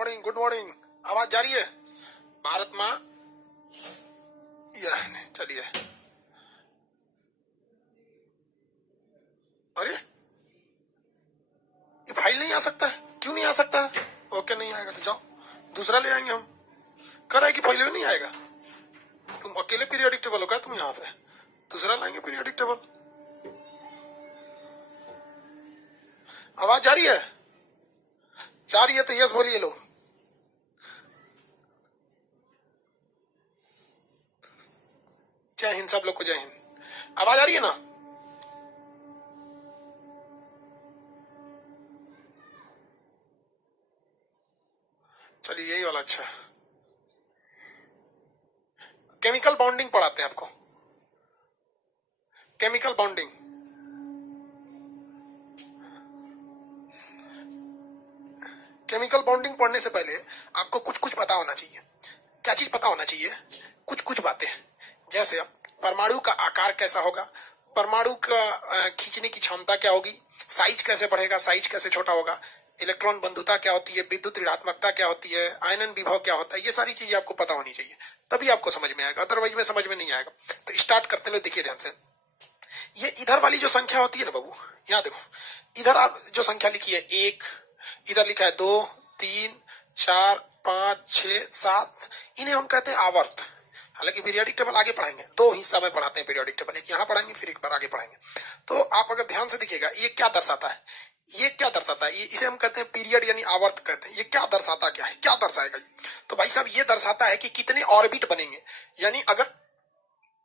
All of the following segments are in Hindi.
Morning, good morning. आवाज जा रही है? भारत माँ यह नहीं, चलिए। अरे ये फाइल नहीं आ सकता है, क्यों नहीं आ सकता है? ओके, नहीं आएगा तो जाओ, दूसरा ले आएंगे हम। कर रहा है कि फाइल में नहीं आएगा। तुम अकेले पीरियोडिक टेबल हो क्या तुम यहाँ पे? दूसरा लाएंगे पीरियोडिक टेबल। आवाज जा रही है? जा रही है तो यस बोलिए लो। जय हिंद सब लोग को, जय हिंद। आवाज आ रही है ना? चलिए, यही वाला अच्छा। केमिकल बॉन्डिंग पढ़ाते हैं आपको, केमिकल बॉन्डिंग। केमिकल बॉन्डिंग पढ़ने से पहले आपको कुछ कुछ पता होना चाहिए। क्या चीज पता होना चाहिए? कुछ कुछ बातें, जैसे परमाणु का आकार कैसा होगा, परमाणु का खींचने की क्षमता क्या होगी, साइज कैसे बढ़ेगा, साइज कैसे छोटा होगा, इलेक्ट्रॉन बंधुता क्या होती है, विद्युत ऋणात्मकता क्या होती है, आयनन विभव क्या होता है, ये सारी चीजें आपको पता होनी चाहिए, तभी आपको समझ में आएगा, अदरवाइज में समझ में नहीं आएगा। तो स्टार्ट करते हुए देखिए ध्यान से। ये इधर वाली जो संख्या होती है ना बाबू, यहाँ देखो, इधर आप जो संख्या लिखी है 1, इधर लिखा है 2, 3, 4, 5, 6, 7, इन्हें हम कहते हैं आवर्त। हालांकि पीरियोडिक टेबल आगे पढ़ाएंगे, दो हिस्सा में पढ़ाते हैं पीरियोडिक टेबल, एक यहाँ पढ़ाएंगे फिर एक बार आगे पढ़ाएंगे। तो आप अगर ध्यान से देखिएगा, ये क्या दर्शाता है, ये क्या दर्शाता है, ये इसे हम कहते हैं पीरियड यानी आवर्त कहते हैं। ये क्या दर्शाता क्या है, क्या दर्शाएगा? तो भाई साहब ये दर्शाता है कि कितने ऑर्बिट बनेंगे। यानी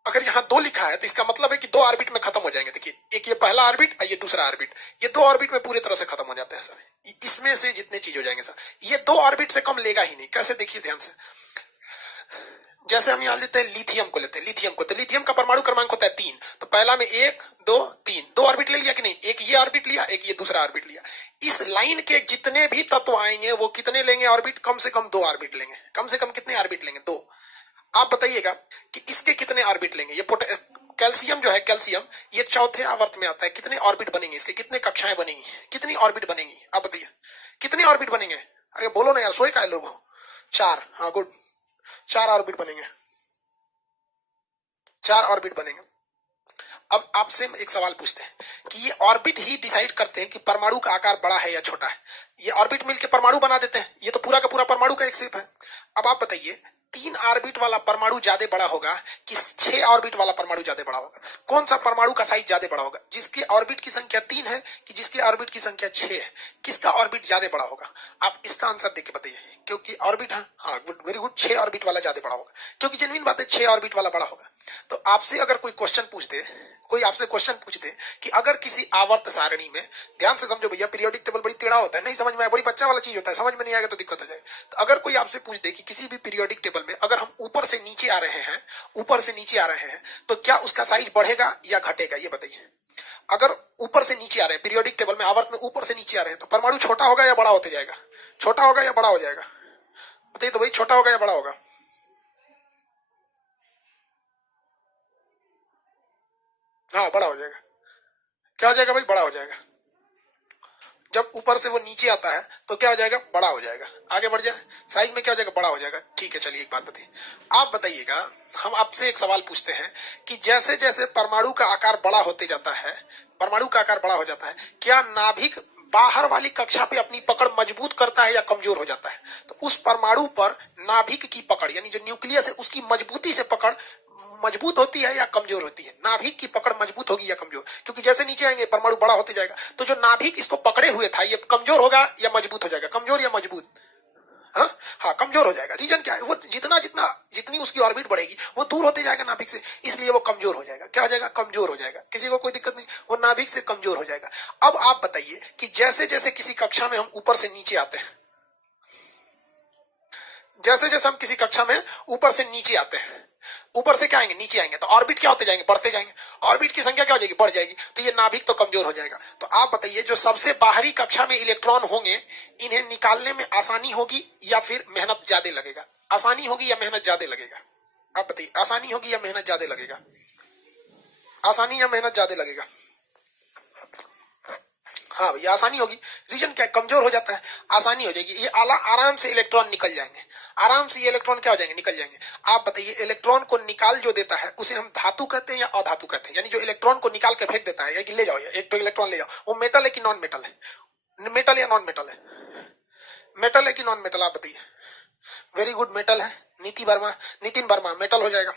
अगर यहाँ 2 लिखा है तो इसका मतलब है कि 2 ऑर्बिट में खत्म हो जाएंगे। देखिए, एक ये पहला ऑर्बिट और ये दूसरा ऑर्बिट, ये 2 ऑर्बिट में पूरी तरह से खत्म हो जाते हैं सर। इसमें से जितने चीज हो जाएंगे सर, ये 2 ऑर्बिट से कम लेगा ही नहीं। कैसे? देखिए ध्यान से। जैसे हम यहाँ लेते हैं लिथियम को, लेते हैं लिथियम को, तो लिथियम का परमाणु क्रमांक होता है 3। तो पहला में 1, 2, 3, 2 ऑर्बिट ले लिया कि नहीं? एक ये ऑर्बिट लिया, एक ये दूसरा ऑर्बिट लिया। इस लाइन के जितने भी तत्व आएंगे वो कितने लेंगे ऑर्बिट? कम से कम 2 ऑर्बिट लेंगे। कम से कम कितने ऑर्बिट लेंगे? 2। आप बताइएगा कि इसके कितने ऑर्बिट लेंगे? ये कैल्शियम जो है, कैल्शियम ये चौथे आवर्त में आता है। कितने ऑर्बिट बनेंगे इसके? कितने कक्षाएं बनेंगी? कितनी ऑर्बिट बनेंगी? आप बताइए, कितने ऑर्बिट बनेंगे? अरे बोलो ना यार, सोए का है लोग? 4। हाँ गुड, 4 ऑर्बिट बनेंगे, 4 ऑर्बिट बनेंगे। अब आपसे एक सवाल पूछते हैं कि ये ऑर्बिट ही डिसाइड करते हैं कि परमाणु का आकार बड़ा है या छोटा है। ये ऑर्बिट मिलकर परमाणु बना देते हैं। ये तो पूरा का पूरा परमाणु का एक शेप है। अब आप बताइए, 3 ऑर्बिट वाला परमाणु ज्यादा बड़ा होगा कि 6 ऑर्बिट वाला परमाणु ज्यादा बड़ा होगा? कौन सा परमाणु का साइज ज्यादा बड़ा होगा? जिसके ऑर्बिट की संख्या 3 है कि जिसके ऑर्बिट की संख्या 6 है? किसका ऑर्बिट ज्यादा बड़ा होगा? आप इसका आंसर देके बताइए। क्योंकि ऑर्बिट, हाँ गुड, वेरी गुड, 6 ऑर्बिट वाला ज्यादा बड़ा होगा। क्योंकि जेन्युइन बात है, 6 ऑर्बिट वाला बड़ा होगा। तो आपसे अगर कोई क्वेश्चन पूछ दे, कोई आपसे क्वेश्चन पूछ दे कि अगर किसी आवर्त सारणी में, ध्यान से समझो भैया, पीरियोडिक टेबल बड़ी टेढ़ा होता है, नहीं समझ में आया, बड़ी बच्चा वाला चीज होता है, समझ में नहीं आएगा तो दिक्कत हो जाएगी। तो अगर कोई आपसे पूछ दे कि किसी भी पीरियोडिक टेबल में अगर हम ऊपर से नीचे आ रहे हैं, ऊपर से नीचे आ रहे हैं, तो क्या उसका साइज बढ़ेगा या घटेगा? ये बताइए। अगर ऊपर से नीचे आ रहे हैं पीरियोडिक टेबल में, आवर्त में ऊपर से नीचे आ रहे हैं, तो परमाणु छोटा होगा या बड़ा होते जाएगा? छोटा होगा या बड़ा हो जाएगा? बताइए तो भाई, छोटा होगा या बड़ा होगा? हाँ, बड़ा हो जाएगा। क्या हो जाएगा भाई? बड़ा हो जाएगा। जब ऊपर से वो नीचे आता है तो क्या हो जाएगा? बड़ा हो जाएगा। आगे बढ़ जाए, साइज में क्या हो जाएगा? बड़ा हो जाएगा। ठीक है, चलिए एक बात बताइए, आप बताइएगा, हम आपसे एक सवाल पूछते हैं कि जैसे जैसे परमाणु का आकार बड़ा होते जाता है, परमाणु का आकार बड़ा हो जाता है, क्या नाभिक बाहर वाली कक्षा पे अपनी पकड़ मजबूत करता है या कमजोर हो जाता है? तो उस परमाणु पर नाभिक की पकड़, यानी जो न्यूक्लियस है उसकी मजबूती से पकड़ मजबूत होती है या कमजोर होती है? नाभिक की पकड़ मजबूत होगी या कमजोर? क्योंकि जैसे नीचे आएंगे परमाणु बड़ा होते जाएगा, तो जो नाभिक इसको पकड़े हुए था ये कमजोर होगा या मजबूत हो जाएगा? कमजोर या मजबूत? हाँ हाँ, कमजोर हो जाएगा। रीजन क्या है? वो जितना जितना जितनी उसकी ऑर्बिट बढ़ेगी वो दूर होते जाएगा नाभिक से, इसलिए वो कमजोर हो जाएगा। क्या हो जाएगा? कमजोर हो जाएगा। किसी को कोई दिक्कत नहीं, वो नाभिक से कमजोर हो जाएगा। अब आप बताइए कि जैसे जैसे किसी कक्षा में हम ऊपर से नीचे आते हैं, जैसे जैसे हम किसी कक्षा में ऊपर से नीचे आते हैं, ऊपर से क्या आएंगे? नीचे आएंगे, तो ऑर्बिट क्या होते जाएंगे? बढ़ते जाएंगे। ऑर्बिट की संख्या क्या हो जाएगी? बढ़ जाएगी। तो ये नाभिक तो कमजोर हो जाएगा। तो आप बताइए, जो सबसे बाहरी कक्षा में इलेक्ट्रॉन होंगे, इन्हें निकालने में आसानी होगी या फिर मेहनत ज्यादा लगेगा? आसानी होगी या मेहनत ज्यादा लगेगा? आप बताइए, आसानी होगी या मेहनत ज्यादा लगेगा? आसानी या मेहनत ज्यादा लगेगा? हाँ भैया आसानी होगी। रीजन क्या है, कमजोर हो जाता है, आसानी हो जाएगी, ये आराम से इलेक्ट्रॉन निकल जाएंगे, आराम से ये इलेक्ट्रॉन क्या हो जाएंगे, निकल जाएंगे। आप बताइए इलेक्ट्रॉन को निकाल जो देता है उसे हम धातु कहते हैं या अधातु कहते हैं, यानी जो इलेक्ट्रॉन को निकाल के फेंक देता है, या कि ले जाओ एक तो इलेक्ट्रॉन ले जाओ, वो मेटल है कि नॉन मेटल है, मेटल या नॉन मेटल है, मेटल है कि नॉन मेटल, आप बताइए। वेरी गुड, मेटल है। नितिन वर्मा मेटल हो जाएगा।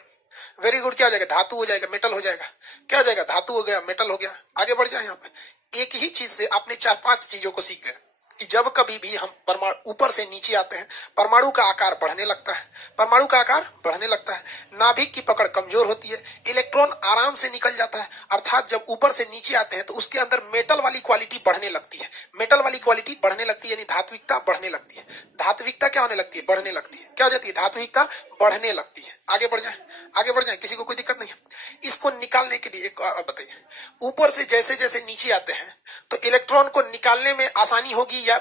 वेरी गुड, क्या हो जाएगा, धातु हो जाएगा, मेटल हो जाएगा, क्या हो जाएगा, धातु हो गया, मेटल हो गया। आगे बढ़ जाए, यहाँ पे एक ही चीज से आपने 4-5 चीजों को सीख गए कि जब कभी भी हम परमाणु ऊपर से नीचे आते हैं, परमाणु का आकार बढ़ने लगता है, परमाणु का आकार बढ़ने लगता है, नाभिक की पकड़ कमजोर होती है, इलेक्ट्रॉन आराम से निकल जाता है, अर्थात जब ऊपर से नीचे आते हैं तो उसके अंदर मेटल वाली क्वालिटी बढ़ने लगती है, मेटल वाली क्वालिटी बढ़ने लगती है, यानी धात्विकता बढ़ने लगती है। धात्विकता क्या होने लगती है, बढ़ने लगती है, क्या हो जाती है, धात्विकता बढ़ने लगती है। आगे बढ़ जाए, आगे बढ़ जाए, किसी को कोई दिक्कत नहीं है। इसको निकालने के लिए एक बताइए, ऊपर से जैसे जैसे नीचे आते हैं तो इलेक्ट्रॉन को निकालने में आसानी होगी या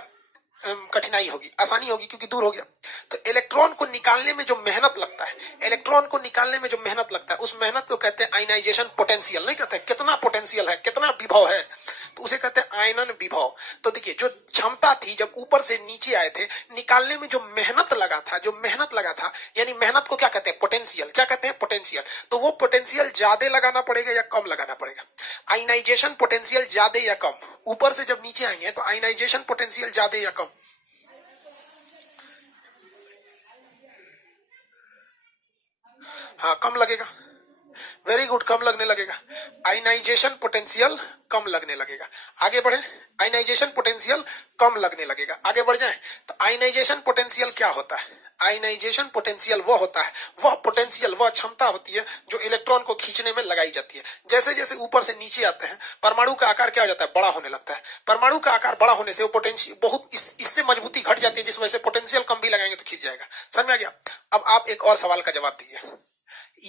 कठिनाई होगी, आसानी होगी क्योंकि दूर हो गया। तो इलेक्ट्रॉन को निकालने में जो मेहनत लगता है, इलेक्ट्रॉन को निकालने में जो मेहनत लगता है, उस मेहनत को कहते हैं आयनाइजेशन पोटेंशियल। नहीं कहते कितना पोटेंशियल है, कितना विभव है, तो उसे कहते हैं आयनन विभव। तो देखिए जो क्षमता थी जब ऊपर से नीचे आए थे, निकालने में जो मेहनत लगा था, जो मेहनत लगा था, यानी मेहनत को क्या कहते हैं, पोटेंशियल। क्या कहते हैं, पोटेंशियल। तो वो पोटेंशियल ज्यादा लगाना पड़ेगा या कम लगाना पड़ेगा, आयनाइजेशन पोटेंशियल ज्यादा या कम। ऊपर से जब नीचे आएंगे तो आयनाइजेशन पोटेंशियल ज्यादा या कम, हाँ कम लगेगा। वेरी गुड, कम लगने लगेगा, आयनाइजेशन पोटेंशियल कम लगने लगेगा। आगे बढ़े, आयनाइजेशन पोटेंशियल कम लगने लगेगा। आगे बढ़ जाए तो आयनाइजेशन पोटेंशियल क्या होता है, आयनाइजेशन पोटेंशियल वो होता है, वह पोटेंशियल, वह क्षमता होती है जो इलेक्ट्रॉन को खींचने में लगाई जाती है। जैसे जैसे ऊपर से नीचे आते हैं परमाणु का आकार क्या हो जाता है, बड़ा होने लगता है। परमाणु का आकार बड़ा होने से वो पोटेंशियल बहुत इससे मजबूती घट जाती है, जिस वजह से पोटेंशियल कम भी लगाएंगे तो खींच जाएगा। समझ में आ गया। अब आप एक और सवाल का जवाब दीजिए।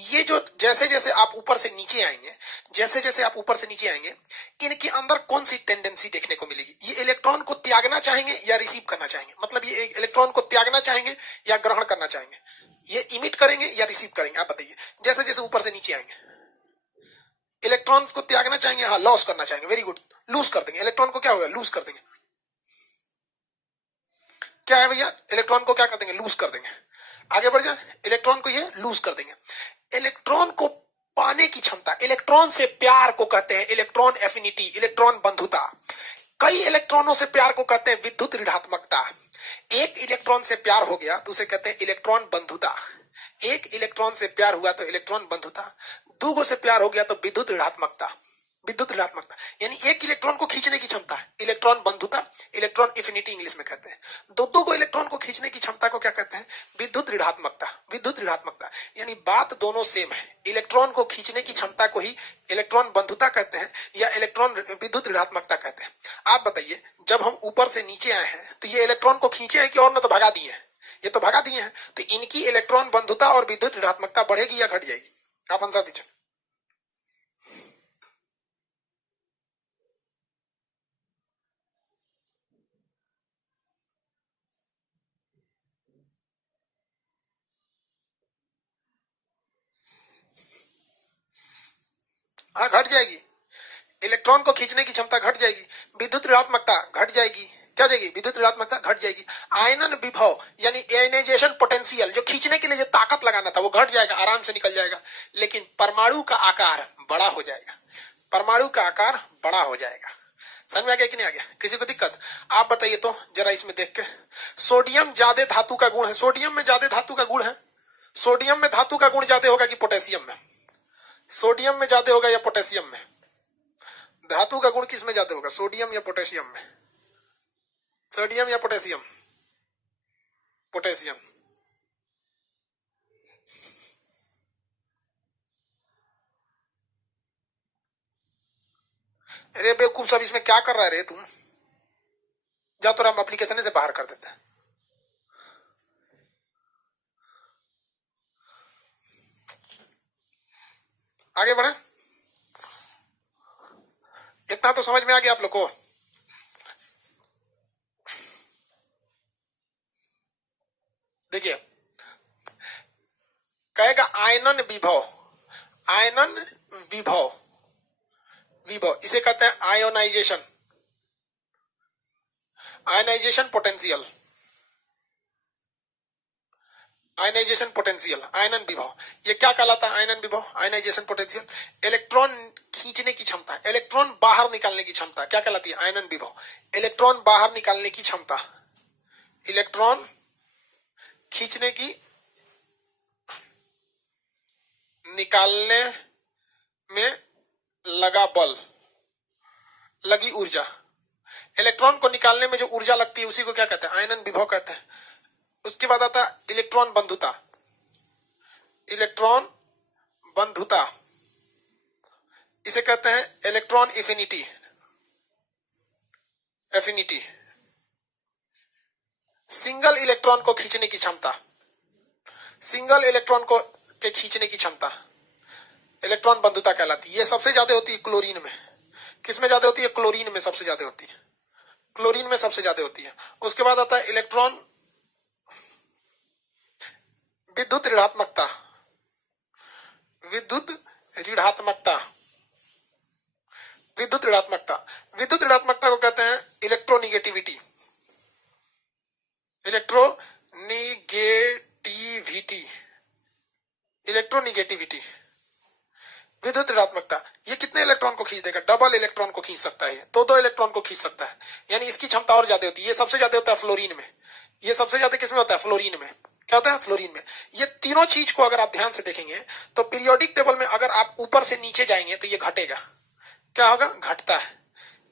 ये जो जैसे जैसे आप ऊपर से नीचे आएंगे, जैसे जैसे आप ऊपर से नीचे आएंगे, इनके अंदर कौन सी टेंडेंसी देखने को मिलेगी, ये इलेक्ट्रॉन को त्यागना चाहेंगे या रिसीव करना चाहेंगे, मतलब ये इलेक्ट्रॉन को त्यागना चाहेंगे या ग्रहण करना चाहेंगे, ये इमिट करेंगे या रिसीव करेंगे, आप बताइए। जैसे जैसे ऊपर से नीचे आएंगे इलेक्ट्रॉन्स को त्यागना चाहेंगे, हाँ लॉस करना चाहेंगे, वेरी गुड, लूज कर देंगे इलेक्ट्रॉन को, क्या होगा, लूज कर देंगे। क्या है भैया, इलेक्ट्रॉन को क्या कर देंगे, लूज कर देंगे। आगे बढ़ जाए, इलेक्ट्रॉन को ये लूज कर देंगे। इलेक्ट्रॉन को पाने की क्षमता, इलेक्ट्रॉन से प्यार को कहते हैं इलेक्ट्रॉन एफिनिटी, इलेक्ट्रॉन बंधुता। कई इलेक्ट्रॉनों से प्यार को कहते हैं विद्युत ऋणात्मकता। एक इलेक्ट्रॉन से प्यार हो गया तो उसे कहते हैं इलेक्ट्रॉन बंधुता। एक इलेक्ट्रॉन से प्यार हुआ तो इलेक्ट्रॉन बंधुता, दो से प्यार हो गया तो विद्युत ऋणात्मकता। विद्युत ऋणात्मकता यानी एक इलेक्ट्रॉन को खींचने की क्षमता, इलेक्ट्रॉन बंधुता, इलेक्ट्रॉन एफिनिटी इंग्लिश में कहते हैं। दो को इलेक्ट्रॉन को खींचने की क्षमता को क्या कहते हैं, विद्युत ऋणात्मकता। विद्युत ऋणात्मकता यानी बात दोनों सेम है, इलेक्ट्रॉन को खींचने की क्षमता को ही इलेक्ट्रॉन बंधुता कहते हैं या इलेक्ट्रॉन विद्युत ऋणात्मकता कहते हैं। आप बताइए जब हम ऊपर से नीचे आए हैं तो ये इलेक्ट्रॉन को खींचे हैं कि और न तो भगा दिए हैं, ये तो भगा दिए हैं, तो इनकी इलेक्ट्रॉन बंधुता और विद्युत ऋणात्मकता बढ़ेगी या घट जाएगी, आप आंसर दीजिए। हाँ घट जाएगी, इलेक्ट्रॉन को खींचने की क्षमता घट जाएगी, विद्युत ऋणात्मकता घट जाएगी, क्या जाएगी, विद्युत ऋणात्मकता घट जाएगी। आयनन विभव यानी आयनाइजेशन पोटेंशियल, जो खींचने के लिए जो ताकत लगाना था वो घट जाएगा, आराम से निकल जाएगा। लेकिन परमाणु का आकार बड़ा हो जाएगा, परमाणु का आकार बड़ा हो जाएगा। समझ में आ गया कि नहीं आ गया, किसी को दिक्कत, आप बताइए तो जरा इसमें देख के। सोडियम ज्यादा धातु का गुण है, सोडियम में ज्यादा धातु का गुण है, सोडियम में धातु का गुण ज्यादा होगा कि पोटेशियम में, सोडियम में ज्यादा होगा या पोटेशियम में, धातु का गुण किस में ज्यादा होगा, सोडियम या पोटेशियम में, सोडियम या पोटेशियम, पोटेशियम। अरे बेवकूफ सब, इसमें क्या कर रहा है रे तुम, जा तो हम एप्लीकेशन से बाहर कर देते हैं। आगे बढ़े, इतना तो समझ में आ गया आप लोग को। देखिए कहेगा आयनन विभव, आयनन विभव, विभव इसे कहते हैं ionization, ionization potential, ionization potential, आयनन विभव, ये क्या कहलाता है? आयनन विभव, आयनाइजेशन पोटेंशियल। इलेक्ट्रॉन खींचने की क्षमता, इलेक्ट्रॉन बाहर निकालने की क्षमता क्या कहलाती है? आयनन विभव। इलेक्ट्रॉन बाहर निकालने की क्षमता, इलेक्ट्रॉन खींचने की, निकालने में लगा बल, लगी ऊर्जा, इलेक्ट्रॉन को निकालने में जो ऊर्जा लगती है उसी को क्या कहते हैं? आयनन विभव कहते हैं। उसके बाद आता है इलेक्ट्रॉन बंधुता, इलेक्ट्रॉन बंधुता, इसे कहते हैं electron affinity, affinity. Single electron को खींचने की क्षमता, सिंगल इलेक्ट्रॉन को के खींचने की क्षमता इलेक्ट्रॉन बंधुता कहलाती है। ये सबसे ज्यादा होती है क्लोरीन में। किसमें ज्यादा होती है? क्लोरीन में सबसे ज्यादा होती है, क्लोरीन में सबसे ज्यादा होती है। उसके बाद आता है इलेक्ट्रॉन विद्युत ऋणात्मकता, विद्युत ऋणात्मकता, विद्युत ऋणात्मकता, विद्युत ऋणात्मकता को कहते हैं इलेक्ट्रोनिगेटिविटी, इलेक्ट्रोनिगेटिविटी, इलेक्ट्रोनिगेटिविटी, विद्युत ऋणात्मकता। ये कितने इलेक्ट्रॉन को खींच देगा? डबल इलेक्ट्रॉन को खींच सकता है, दो दो इलेक्ट्रॉन को खींच सकता है, यानी इसकी क्षमता और ज्यादा होती है। ये सबसे ज्यादा होता है फ्लोरीन में, ये सबसे ज्यादा किसमें होता है? फ्लोरीन में। क्या होता है? फ्लोरीन में। ये तीनों चीज को अगर आप ध्यान से देखेंगे तो पीरियोडिक टेबल में अगर आप ऊपर से नीचे जाएंगे तो ये घटेगा। क्या होगा? घटता है।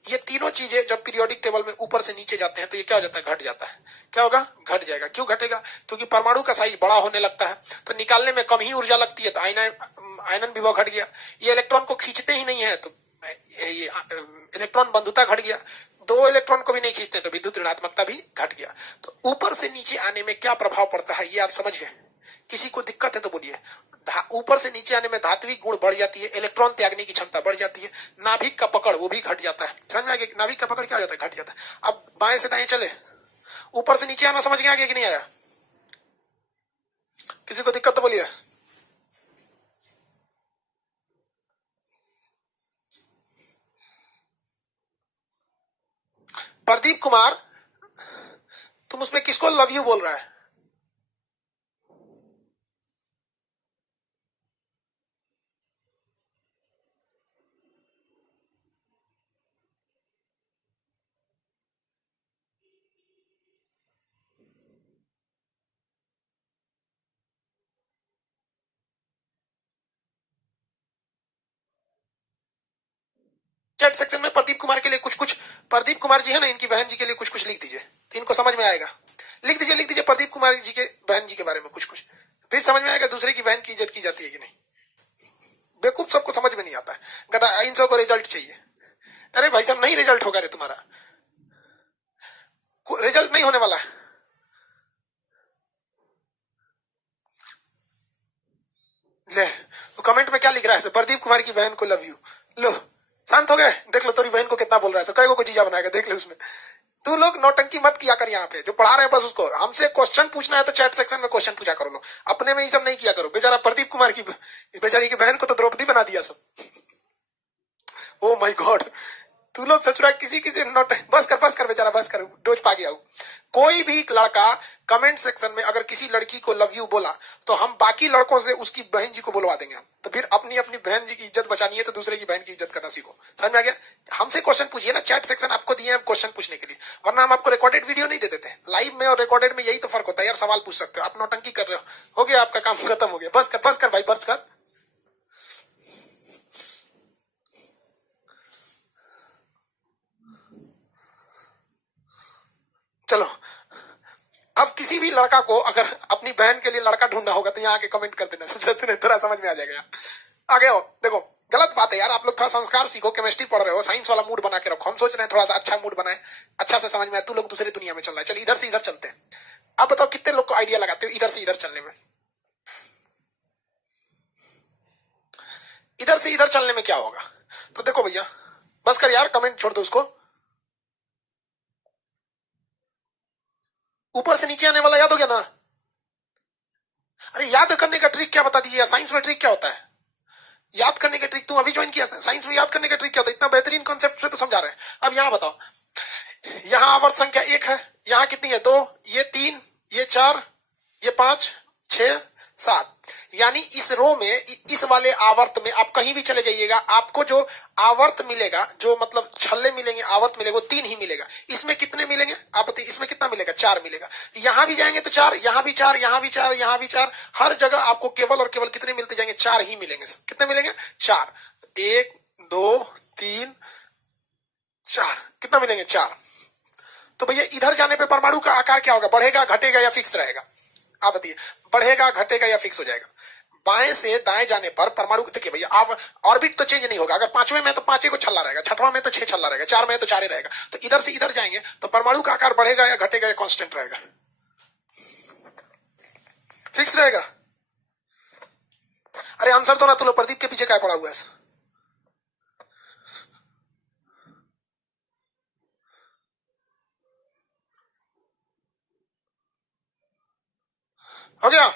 ये तीनों चीजें जब पीरियोडिक टेबल में ऊपर से नीचे जाते हैं तो ये क्या हो जाता है? घट जाता है। क्या होगा? घट जाएगा। क्यों घटेगा? क्योंकि परमाणु का साइज बड़ा होने लगता है तो निकालने में कम ही ऊर्जा लगती है, तो आयनन विभव घट गया। ये इलेक्ट्रॉन को खींचते ही नहीं है तो ये इलेक्ट्रॉन बंधुता घट गया। दो इलेक्ट्रॉन को भी नहीं खींचते तो विद्युत ऋणात्मकता भी घट गया। तो ऊपर से नीचे आने में क्या प्रभाव पड़ता है ये आप समझ गए? किसी को दिक्कत है तो बोलिए। ऊपर से नीचे आने में धात्विक गुण बढ़ जाती है, इलेक्ट्रॉन त्यागने की क्षमता बढ़ जाती है, नाभिक का पकड़ वो भी घट जाता है। समझ में आ गया? नाभिक का पकड़ क्या हो जाता है? घट जाता है। अब बाएं से दाएं चले, ऊपर से नीचे आना समझ में आ गया कि नहीं आया? किसी को दिक्कत तो बोलिए। प्रदीप कुमार, तुम उसमें किसको लव यू बोल रहा है? चैट सेक्शन में प्रदीप कुमार के लिए कुछ कुछ, प्रदीप कुमार जी है ना, इनकी बहन जी के लिए कुछ कुछ लिख दीजिए, इनको समझ में आएगा। लिख दीजिए, लिख दीजिए प्रदीप कुमार जी के बहन जी के बारे में कुछ कुछ, फिर समझ में आएगा दूसरे की बहन की इज्जत की जाती है कि नहीं। बेवकूफ सबको समझ में नहीं आता है, गधा इन सबको रिजल्ट चाहिए। अरे भाई साहब नहीं रिजल्ट होगा रे तुम्हारा, रिजल्ट नहीं होने वाला है। ले तो कमेंट में क्या लिख रहा है? प्रदीप कुमार की बहन को लव यू। लो शांत हो गए? देख लो तेरी बहन को कितना बोल रहा है, कई को चीजा बनाएगा, देख लो उसमें। तू लोग नौटंकी मत किया कर यहाँ पे, जो पढ़ा रहे हैं बस उसको, हमसे क्वेश्चन पूछना है तो चैट सेक्शन में क्वेश्चन पूछा करो। लो अपने में ये सब नहीं किया करो। बेचारा प्रदीप कुमार की बेचारी की बहन को तो द्रौपदी बना दिया सब। ओ माय गॉड, तू लोग सचुरा किसी किसी नोट, बस कर बेचारा, बस कर, डोज पा गया। कोई भी लड़का कमेंट सेक्शन में अगर किसी लड़की को लव यू बोला तो हम बाकी लड़कों से उसकी बहन जी को बुलवा देंगे हम। तो फिर अपनी अपनी बहन जी की इज्जत बचानी है तो दूसरे की बहन की इज्जत करना सीखो। समझ में आ गया? हमसे क्वेश्चन पूछिए ना, चैट सेक्शन आपको दिए हैं क्वेश्चन पूछने के लिए, वरना हम आपको रिकॉर्डेड वीडियो नहीं दे देते। लाइव में और रिकॉर्डेड में यही तो फर्क होता है यार, सवाल पूछ सकते हो, आप नौटंकी कर रहे हो गया आपका काम खत्म हो गया। बस कर भाई, बस कर। चलो अब किसी भी लड़का को अगर अपनी बहन के लिए लड़का ढूंढना होगा तो यहाँ आके कमेंट कर देना, सोचते थोड़ा समझ में आ जाएगा। आगे हो, देखो गलत बात है यार, आप लोग थोड़ा संस्कार सीखो, केमिस्ट्री पढ़ रहे हो, साइंस वाला मूड बना के रखो। हम सोच रहे हैं थोड़ा सा अच्छा मूड बनाए, अच्छा से समझ में आए। तू लोग दूसरी दुनिया में चल रहा है, चल इधर से इधर चलते हैं। अब बताओ कितने लोग को आइडिया लगाते हो इधर से इधर चलने में? इधर से इधर चलने में क्या होगा? तो देखो भैया, बस कर यार, कमेंट छोड़ दो उसको। ऊपर से नीचे आने वाला याद हो गया ना? अरे याद करने का ट्रिक क्या बता दीजिए, साइंस में ट्रिक क्या होता है याद करने का ट्रिक? तुम अभी ज्वाइन किया, साइंस में याद करने का ट्रिक क्या होता है? इतना बेहतरीन कॉन्सेप्ट से तो समझा रहे हैं। अब यहां बताओ, यहां आवर्त संख्या 1 है, यहां कितनी है 2, ये 3, ये 4, ये 5, 6, 7। यानी इस रो में, इस वाले आवर्त में आप कहीं भी चले जाइएगा, आपको जो आवर्त मिलेगा, जो मतलब छल्ले मिलेंगे, आवर्त मिलेगा, वो 3 ही मिलेगा। इसमें कितने मिलेंगे आप बताइए? इसमें कितना मिलेगा? 4 मिलेगा। यहां भी जाएंगे तो 4, यहां भी 4, यहां भी 4, यहां भी 4, हर जगह आपको केवल और केवल कितने मिलते जाएंगे? 4 ही मिलेंगे। कितने मिलेंगे? 4। 1 2 3 4, कितना मिलेंगे? 4। तो भैया इधर जाने पे परमाणु का आकार क्या होगा? बढ़ेगा, घटेगा या फिक्स रहेगा? आप बताइए, बढ़ेगा, घटेगा या फिक्स हो जाएगा? बाएं से दाएं जाने पर परमाणु, देखिए भैया, आप ऑर्बिट तो चेंज नहीं होगा। अगर 5वें में तो 5 को छल्ला रहेगा, 6वां में तो 6 छल्ला रहेगा, 4 में तो 4 ही रहेगा। तो इधर से इधर जाएंगे तो परमाणु का आकार बढ़ेगा या घटेगा या कांस्टेंट रहेगा? फिक्स रहेगा। अरे आंसर तो ना, तो लो, प्रदीप के पीछे क्या पड़ा हुआ है? हो गया?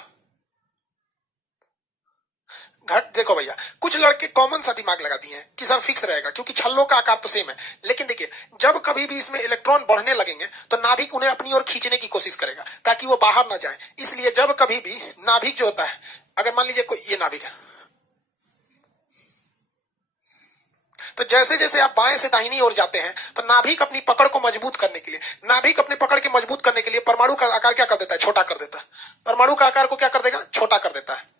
घट, देखो भैया, कुछ लड़के कॉमन सा दिमाग लगा दिए हैं कि सर फिक्स रहेगा क्योंकि छल्लों का आकार तो सेम है। लेकिन देखिए, जब कभी भी इसमें इलेक्ट्रॉन बढ़ने लगेंगे तो नाभिक उन्हें अपनी ओर खींचने की कोशिश करेगा ताकि वो बाहर ना जाए। इसलिए जब कभी भी नाभिक जो होता है, अगर मान लीजिए कोई ये नाभिक है, तो जैसे जैसे आप बाएं से दाहिनी ओर जाते हैं तो नाभिक अपनी पकड़ को मजबूत करने के लिए, नाभिक अपनी पकड़ के मजबूत करने के लिए परमाणु का आकार क्या कर देता है? छोटा कर देता है। परमाणु का आकार को क्या कर देगा? छोटा कर देता है।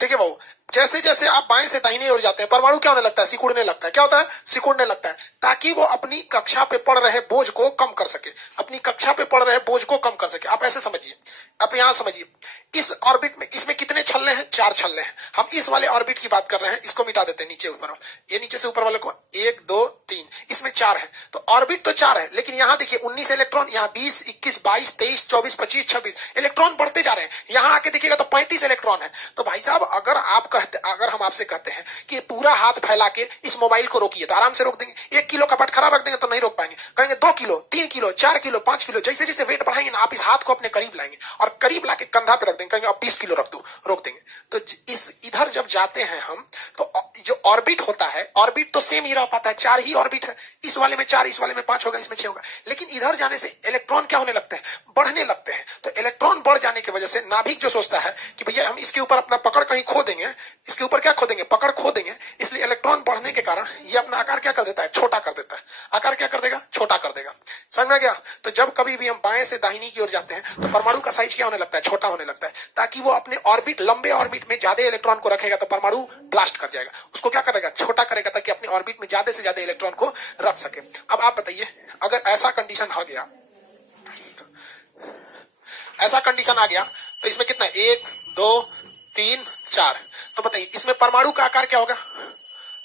देखिए भाऊ, जैसे जैसे आप बाएं से दाहिनी ओर जाते हैं परमाणु क्या होने लगता है? सिकुड़ने लगता है। क्या होता है? सिकुड़ने लगता है, ताकि वो अपनी कक्षा पे पड़ रहे बोझ को कम कर सके, अपनी कक्षा पे पड़ रहे बोझ को कम कर सके। आप ऐसे समझिए, आप यहां समझिए, इस ऑर्बिट में, इसमें कितने छल्ले हैं? 4 छल्ले हैं। हम इस वाले ऑर्बिट की बात कर रहे हैं, इसको मिटा देते हैं नीचे ऊपर, ये नीचे से ऊपर वाले को, 1 2 3, इसमें 4 है। तो ऑर्बिट तो 4 है, लेकिन यहाँ देखिए 19 इलेक्ट्रॉन, यहाँ 20 21 22 23 24 25 26 इलेक्ट्रॉन बढ़ते जा रहे हैं। यहाँ आके देखिएगा तो 35 इलेक्ट्रॉन है। तो भाई साहब, अगर हम आपसे कहते हैं कि पूरा हाथ फैला के इस मोबाइल को रोकिए, तो आराम से रोक देंगे। 1 किलो का पटखरा रख देंगे तो नहीं रोक पाएंगे। कहेंगे 2 किलो 3 किलो 4 किलो 5 किलो, जैसे जैसे वेट बढ़ाएंगे ना, आप इस हाथ को अपने करीब लाएंगे और करीब लाके कंधा पे रख देंगे, कहेंगे अब 20 किलो रख दो, रोक देंगे। तो इस इधर जब जाते हैं हम, तो जो ऑर्बिट होता है, ऑर्बिट तो सेम ही रह पाता है, 4 ही ऑर्बिट है। इस वाले में 4, इस वाले में 5 होगा, इसमें 6 होगा। लेकिन इधर जाने से इलेक्ट्रॉन क्या होने लगते हैं? बढ़ने लगते हैं। तो इलेक्ट्रॉन बढ़ जाने की वजह से नाभिक जो सोचता है कि भैया हम इसके ऊपर अपना पकड़ कहीं खो देंगे, इसके ऊपर क्या खो देंगे? पकड़ खो देंगे। इसलिए इलेक्ट्रॉन बढ़ने के कारण ये अपना आकार क्या कर देता है? छोटा कर देता है। आकार क्या कर देगा? छोटा कर देगा। समझ में गया? तो जब कभी भी हम बाएं से दाहिनी की ओर जाते हैं तो परमाणु का साइज क्या होने लगता है? छोटा होने लगता है, ताकि वो अपने ऑर्बिट, लंबे ऑर्बिट में ज्यादा इलेक्ट्रॉन को रखेगा तो परमाणु ब्लास्ट कर जाएगा, उसको क्या करेगा? छोटा करेगा, ताकि अपने ऑर्बिट में ज्यादा से ज्यादा इलेक्ट्रॉन को रख सके। अब आप बताइए, अगर ऐसा कंडीशन आ गया, ऐसा कंडीशन आ गया, तो इसमें कितना? 1 2 3 4। तो बताइए इसमें परमाणु का आकार क्या होगा?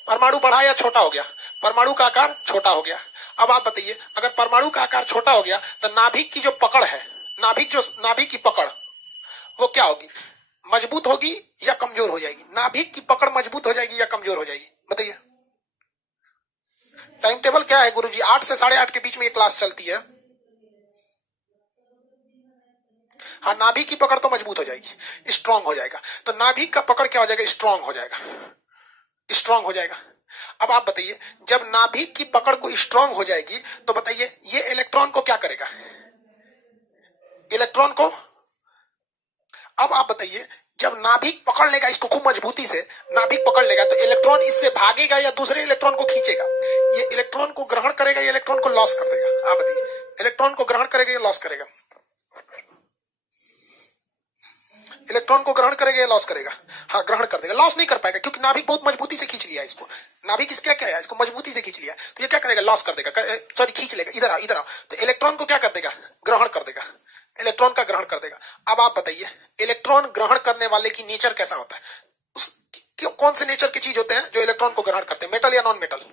परमाणु बढ़ा या छोटा हो गया? परमाणु का आकार छोटा हो गया। अब आप बताइए, अगर परमाणु का आकार छोटा हो गया तो नाभिक की जो पकड़ है, नाभिक की पकड़, वो क्या होगी? मजबूत होगी या कमजोर हो जाएगी? नाभिक की पकड़ मजबूत हो जाएगी या कमजोर हो जाएगी? बताइए। टाइम टेबल क्या है गुरुजी? 8 से 8:30 के बीच में ये क्लास चलती है। हाँ, नाभिक की पकड़ तो मजबूत हो जाएगी, स्ट्रांग हो जाएगा। तो नाभिक का पकड़ क्या हो जाएगा? स्ट्रांग हो जाएगा, स्ट्रांग हो जाएगा। अब आप बताइए, जब नाभिक की पकड़ को स्ट्रांग हो जाएगी तो बताइए ये इलेक्ट्रॉन को क्या करेगा? इलेक्ट्रॉन को, अब आप बताइए, जब नाभिक पकड़ लेगा इसको खूब मजबूती से, नाभिक पकड़ लेगा तो इलेक्ट्रॉन इससे भागेगा या दूसरे इलेक्ट्रॉन को खींचेगा? ये इलेक्ट्रॉन को ग्रहण करेगा या इलेक्ट्रॉन को लॉस कर देगा? आप बताइए, इलेक्ट्रॉन को ग्रहण करेगा या लॉस करेगा? इलेक्ट्रॉन को ग्रहण करेगा या लॉस करेगा? हाँ, ग्रहण कर देगा। लॉस नहीं कर पाएगा क्योंकि नाभिक बहुत मजबूती से खींच लिया इसको। नाभिक इसका क्या है? इसको मजबूती से खींच लिया, तो ये क्या करेगा? लॉस कर देगा, सॉरी खींच लेगा। इधर आओ, इधर आओ। तो इलेक्ट्रॉन को क्या कर देगा? ग्रहण कर देगा, इलेक्ट्रॉन का ग्रहण कर देगा। अब आप बताइए, इलेक्ट्रॉन ग्रहण करने वाले की नेचर कैसा होता है? कि कौन से नेचर की चीज होते हैं जो इलेक्ट्रॉन को ग्रहण करते हैं, मेटल या नॉन मेटल,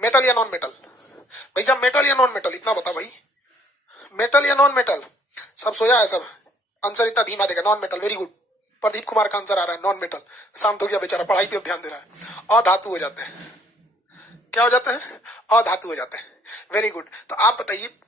मेटल या नॉन मेटल? भाई साहब मेटल या नॉन मेटल, इतना बता भाई, मेटल या नॉन मेटल? सब सोया है सब, आंसर इतना धीमा देगा, non metal. Very good, Pradeep Kumar का आंसर आ रहा है नॉन मेटल। शांत हो गया बेचारा, पढ़ाई पे अब ध्यान दे रहा है। अधातु हो जाते हैं, क्या हो जाते हैं? अधातु हो जाते हैं। Very good. तो आप बताइए,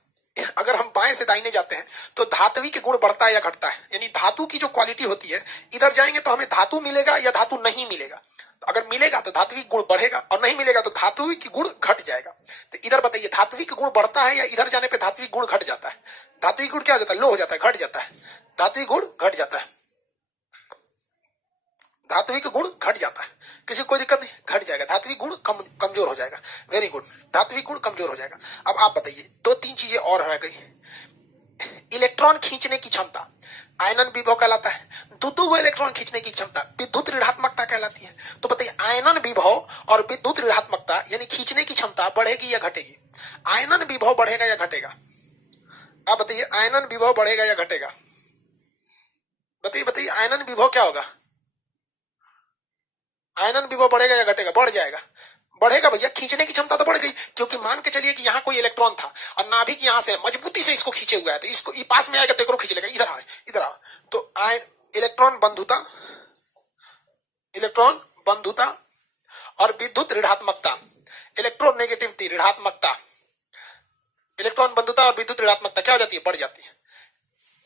अगर हम बाएं से दाहिने जाते हैं तो धात्विक के गुण बढ़ता है या घटता है? यानी धातु की जो क्वालिटी होती है, इधर जाएंगे तो हमें धातु मिलेगा या धातु नहीं मिलेगा? तो अगर मिलेगा तो धात्विक गुण बढ़ेगा, और नहीं मिलेगा तो धात्विक गुण घट जाएगा। तो इधर बताइए, धात्विक गुण बढ़ता है या इधर जाने पे धात्विक गुण घट जाता है? धात्विक गुण क्या हो जाता है? लो हो जाता है, घट जाता है। धात्विक गुण घट जाता है, धात्विक गुण घट जाता है। किसी कोई दिक्कत नहीं, घट जाएगा, धात्विक गुण कमजोर हो जाएगा। वेरी गुड, धात्विक गुण कमजोर हो जाएगा। अब आप बताइए, दो तीन चीजें और रह गई। इलेक्ट्रॉन खींचने की क्षमता आयनन विभव कहलाता है। दो इलेक्ट्रॉन खींचने की क्षमता विद्युत ऋणात्मकता कहलाती है। तो बताइए, आयनन विभव और विद्युत ऋणात्मकता यानी खींचने की क्षमता बढ़ेगी या घटेगी? आयनन विभव बढ़ेगा या घटेगा? आप बताइए, आयनन विभव बढ़ेगा या घटेगा? बताइए बताइए, आयनन विभव क्या होगा? आयनन विभव बढ़ेगा या घटेगा? बढ़ जाएगा, बढ़ेगा भैया। खींचने की क्षमता तो बढ़ गई, क्योंकि मान के चलिए कि यहाँ कोई इलेक्ट्रॉन था और नाभिक यहाँ से मजबूती से इसको खींचे हुआ है, तो इसको पास में आएगा तो एक खींच लेगा, इधर आ इधर आ। तो इलेक्ट्रॉन बंधुता, इलेक्ट्रॉन बंधुता और विद्युत ऋणात्मकता, इलेक्ट्रोनेगेटिविटी ऋणात्मकता, इलेक्ट्रॉन बंधुता और विद्युत ऋणात्मकता क्या हो जाती है? बढ़ जाती है।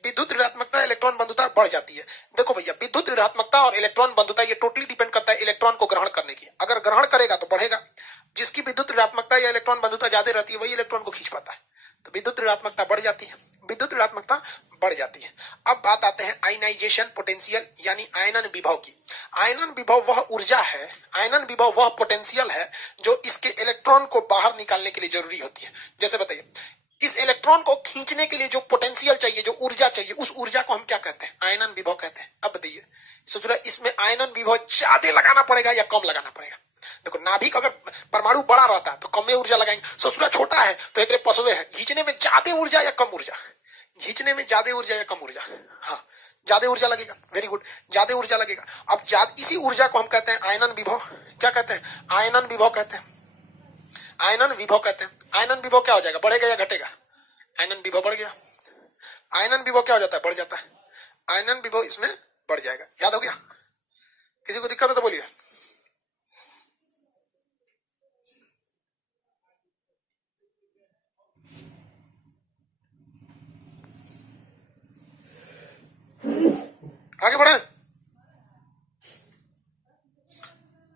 विद्युत ऋणात्मकता, इलेक्ट्रॉन बंधुता बढ़ जाती है। देखो भैया, विद्युत ऋणात्मकता और इलेक्ट्रॉन बंधुता ये टोटली डिपेंड करता है इलेक्ट्रॉन को ग्रहण करने की। अगर ग्रहण करेगा तो बढ़ेगा, जिसकी विद्युत ऋणात्मकता या इलेक्ट्रॉन बंधुता ज्यादा रहती है वही इलेक्ट्रॉन को खींच पाता है। तो विद्युत ऋणात्मकता बढ़ जाती है, विद्युत ऋणात्मकता बढ़ जाती है। अब बात आते हैं आयनाइजेशन पोटेंशियल यानी आयनन विभव की। आयनन विभव वह ऊर्जा है, आयनन विभव वह पोटेंशियल है जो इसके इलेक्ट्रॉन को बाहर निकालने के लिए जरूरी होती है। जैसे बताइए, इस इलेक्ट्रॉन को खींचने के लिए जो पोटेंशियल चाहिए, जो ऊर्जा चाहिए, उस ऊर्जा को हम क्या कहते हैं? आयनन विभव कहते हैं। अब बताइए, सोच रहा इसमें आयनन विभव ज्यादा लगाना पड़ेगा या कम लगाना पड़ेगा? देखो, नाभिक अगर परमाणु बड़ा रहता है तो कम में ऊर्जा लगाएंगे, ससुरा छोटा है तो एक पसवे है, खींचने में ज्यादा ऊर्जा या कम ऊर्जा? खींचने में ज्यादा ऊर्जा या कम ऊर्जा? हाँ, ज्यादा ऊर्जा लगेगा। वेरी गुड, ज्यादा ऊर्जा लगेगा। अब इसी ऊर्जा को हम कहते हैं आयनन विभव। क्या कहते हैं? आयनन विभव कहते हैं, आयनन विभव कहते हैं। आयनन विभव क्या हो जाएगा? बढ़ेगा या घटेगा? आयनन विभव बढ़ गया। आयनन विभव क्या हो जाता है? बढ़ जाता है। आयनन विभव इसमें बढ़ जाएगा। याद हो गया? किसी को दिक्कत है तो बोलिए। आगे बढ़े,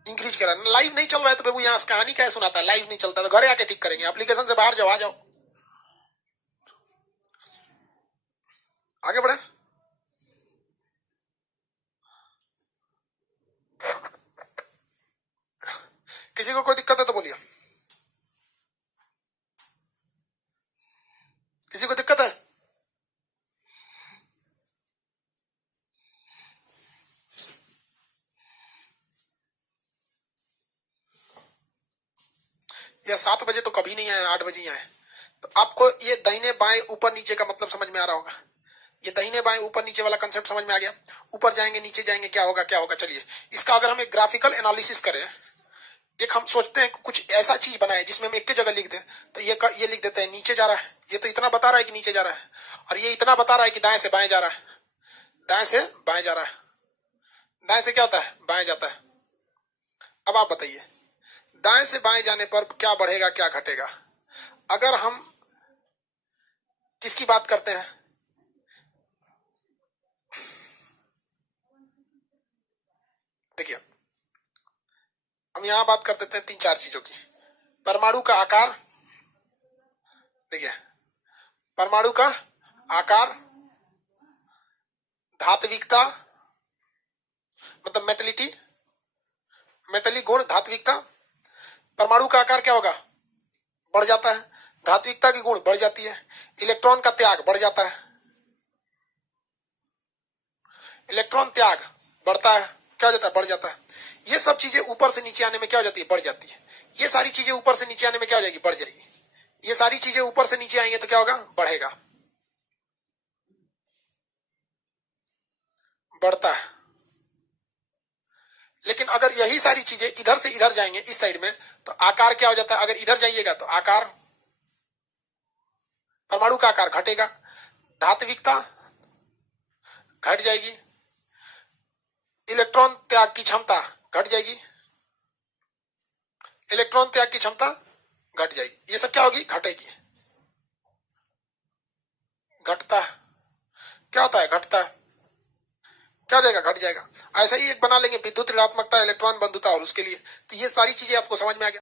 इंक्रीज करा। लाइव नहीं चल रहा है तो बाबू यहाँ कहानी क्या सुनाता है? लाइव नहीं चलता तो घरे आके ठीक करेंगे। एप्लीकेशन से बाहर जाओ, आ जाओ, आगे बढ़े। किसी को कोई दिक्कत है तो बोलिए। किसी को दिक्कत है? या 7 बजे तो कभी नहीं आए, 8 बजे ही आए। तो आपको ये दाहिने बाएं ऊपर नीचे का मतलब समझ में आ रहा होगा। ये दाहिने बाएं ऊपर नीचे वाला कंसेप्ट समझ में आ गया। ऊपर जाएंगे नीचे जाएंगे, क्या होगा क्या होगा? चलिए, इसका अगर हम एक ग्राफिकल एनालिसिस करें, एक हम सोचते हैं कुछ ऐसा चीज बनाए जिसमें हम एक की जगह लिख दें, तो ये लिख देते हैं नीचे जा रहा है, ये तो इतना बता रहा है कि नीचे जा रहा है, और ये इतना बता रहा है कि दाएं से बाएं जा रहा है, दाएं से बाएं जा रहा है, दाएं से क्या होता है? बाएं जाता है। अब आप बताइए, दाएं से बाएं जाने पर क्या बढ़ेगा क्या घटेगा? अगर हम किसकी बात करते हैं? देखिए, हम यहां बात कर देते हैं 3-4 चीजों की। परमाणु का आकार, देखिए, परमाणु का आकार, धात्विकता मतलब मेटलिटी, मेटलिक गुण, धात्विकता। परमाणु का आकार क्या होगा? बढ़ जाता है। धात्विकता की गुण बढ़ जाती है। इलेक्ट्रॉन का त्याग बढ़ जाता है, इलेक्ट्रॉन त्याग बढ़ता है, क्या हो जाता है? बढ़ जाता है। ये सब चीजें ऊपर से नीचे आने में क्या हो जाती है? बढ़ जाती है। ये सारी चीजें ऊपर से नीचे आने में क्या हो जाएगी? बढ़ जाएगी। ये सारी चीजें ऊपर से नीचे आएंगे तो क्या होगा? बढ़ेगा, बढ़ता है। लेकिन अगर यही यही सारी चीजें इधर से इधर जाएंगे इस साइड में, तो आकार क्या हो जाता है? अगर इधर जाइएगा तो आकार, परमाणु का आकार घटेगा, धात्विकता घट जाएगी, इलेक्ट्रॉन त्याग की क्षमता घट जाएगी, इलेक्ट्रॉन त्याग की क्षमता घट जाएगी। ये सब क्या होगी? घटेगी। घटता क्या होता है? घटता क्या हो जाएगा? घट जाएगा। ऐसा ही एक बना लेंगे विद्युत ऋणात्मकता, इलेक्ट्रॉन बंधुता, और उसके लिए तो ये सारी चीजें आपको समझ में आ गया।